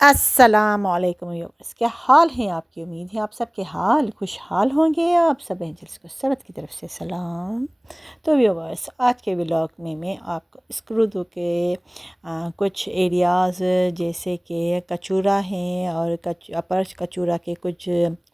अस्सलामुअलैकुम व्यूअर्स, क्या हाल हैं आपकी। उम्मीद है आप सबके हाल खुशहाल होंगे। आप सब एंजल्स को सबत की तरफ से सलाम। तो व्यूअर्स, आज के व्लॉग में मैं आपको स्क्रूदू के कुछ एरियाज़ जैसे कि कचूरा हैं और अपर कचूरा के कुछ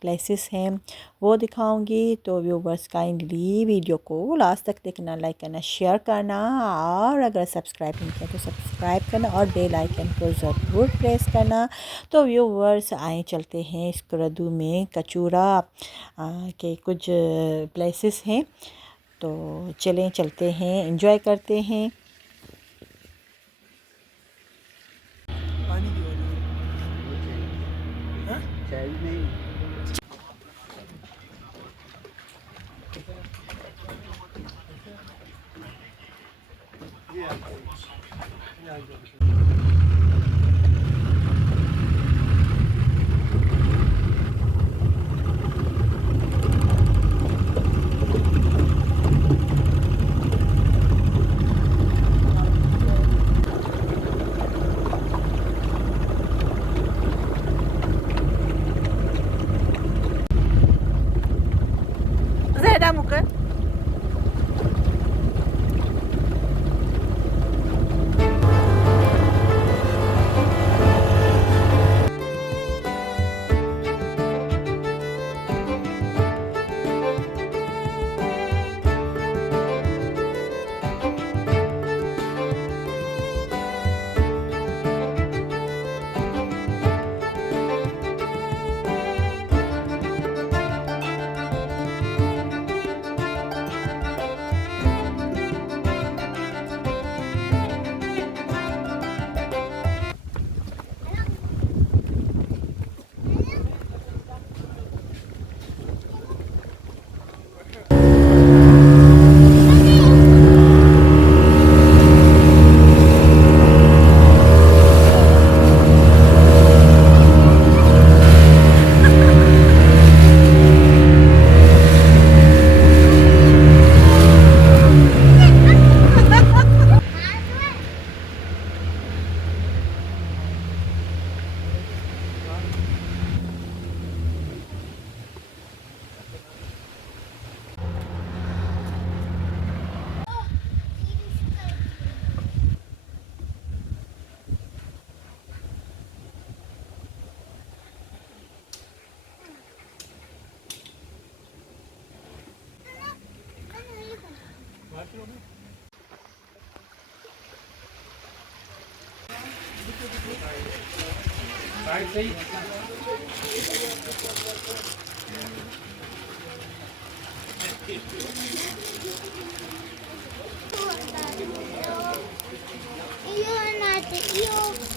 प्लेसेस हैं वो दिखाऊंगी। तो व्यूअर्स, काइंडली वीडियो को लास्ट तक देखना, लाइक करना, शेयर करना और अगर सब्सक्राइब नहीं किया तो सब्सक्राइब करना और बेल आइकन को ज़रूर प्रेस करना। तो व्यूअर्स, आए चलते हैं स्क्रूदू में कचूरा के कुछ प्लेसेस हैं। तो चलें, चलते हैं, एंजॉय करते हैं। पानी की ज़्यादा मुकर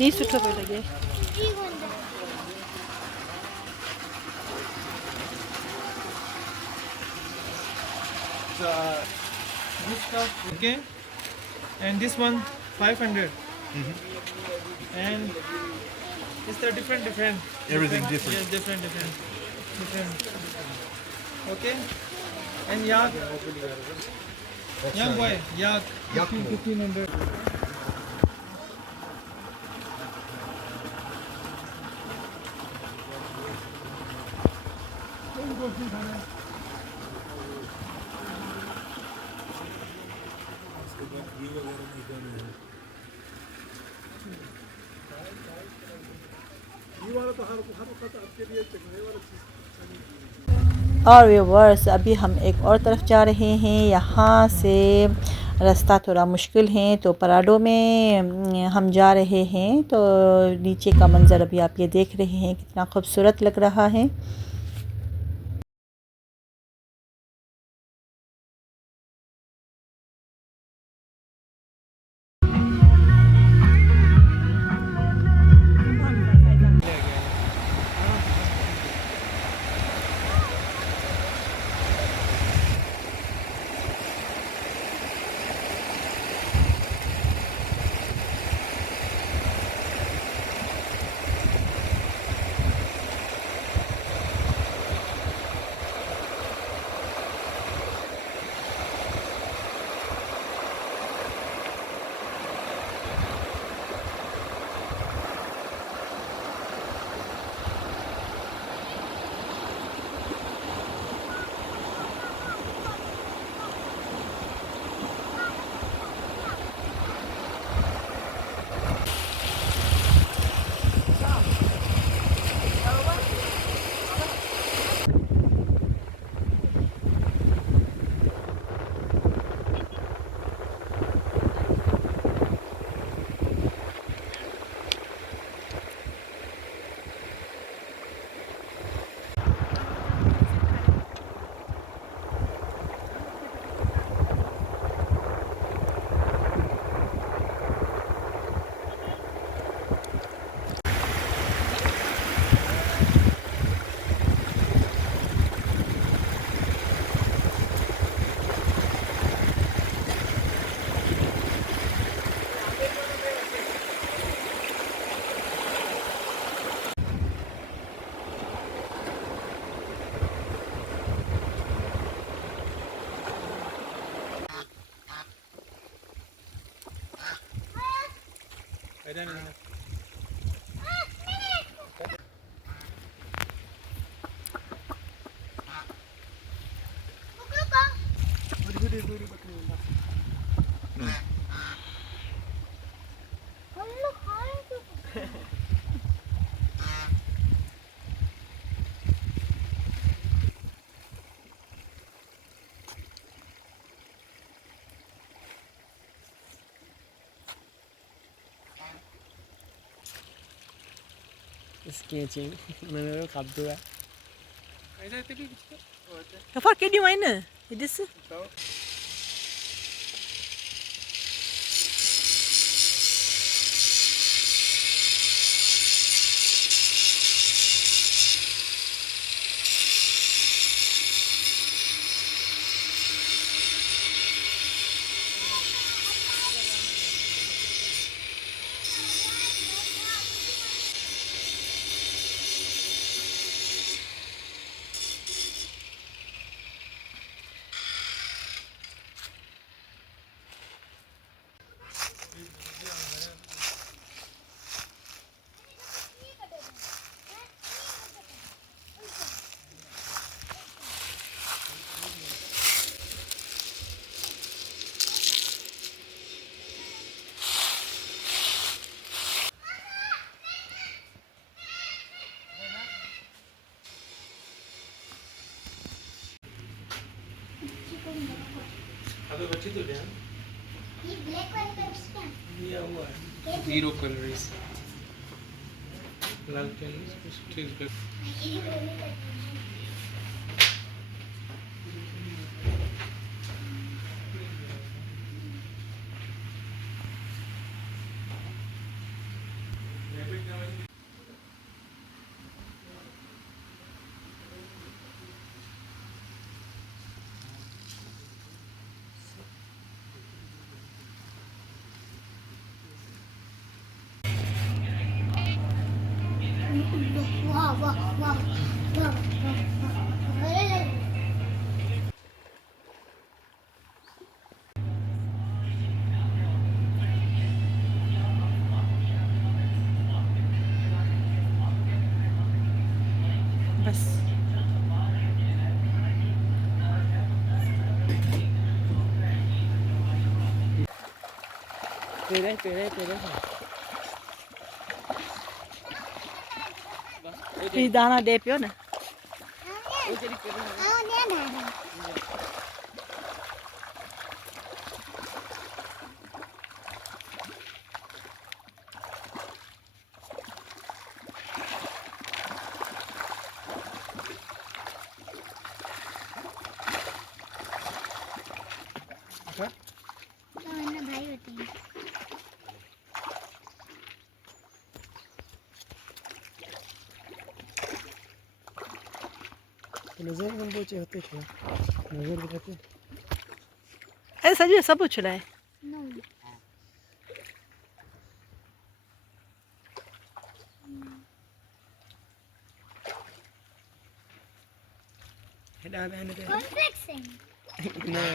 ये सुठो पियो लॻे। This cup, okay, and this one 500, and it's the different. Everything different. Yes, different. Okay, and yak, young boy, yak, 1500. और व्यूअर्स, अभी हम एक और तरफ जा रहे हैं। यहाँ से रास्ता थोड़ा मुश्किल है, तो पराडो में हम जा रहे हैं। तो नीचे का मंज़र अभी आप ये देख रहे हैं, कितना खूबसूरत लग रहा है। don't know. Sketching, mana kabdua. Ada tadi kita. Oh, ada. Kafar kedi mana? This Tahu. अबे बच्चे तो ले ये ब्लैक वाले पेप्स क्या लिया हुआ है जीरो कैलोरीज लाल कैलोरीज कुछ ठीक है ये बोलने का वाह वाह वाह वाह बस Pere. ये दाना दे पियो ना भाई होते हैं नजर में बोचे होते थे नजर दिखाते ऐसा सजू सब पूछ रहा है नो हेडा बहन दे परफेक्शन ना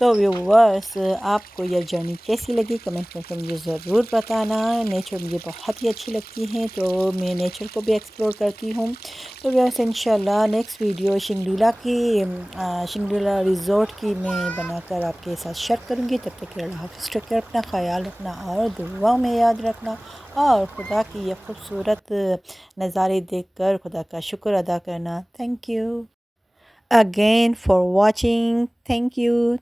तो व्यूवर्स आपको यह जर्नी कैसी लगी कमेंट करके मुझे ज़रूर बताना। नेचर मुझे बहुत ही अच्छी लगती है तो मैं नेचर को भी एक्सप्लोर करती हूँ। तो व्यूवर्स इंशाल्लाह नेक्स्ट वीडियो शिंगलीला रिज़ॉर्ट की मैं बनाकर आपके साथ शेयर करूँगी। तब तक अल्लाह हाफ़िज़, टेक केयर, अपना ख्याल रखना और दुआ में याद रखना और खुदा की यह खूबसूरत नज़ारे देखकर खुदा का शुक्र अदा करना। Thank you again for watching. Thank you.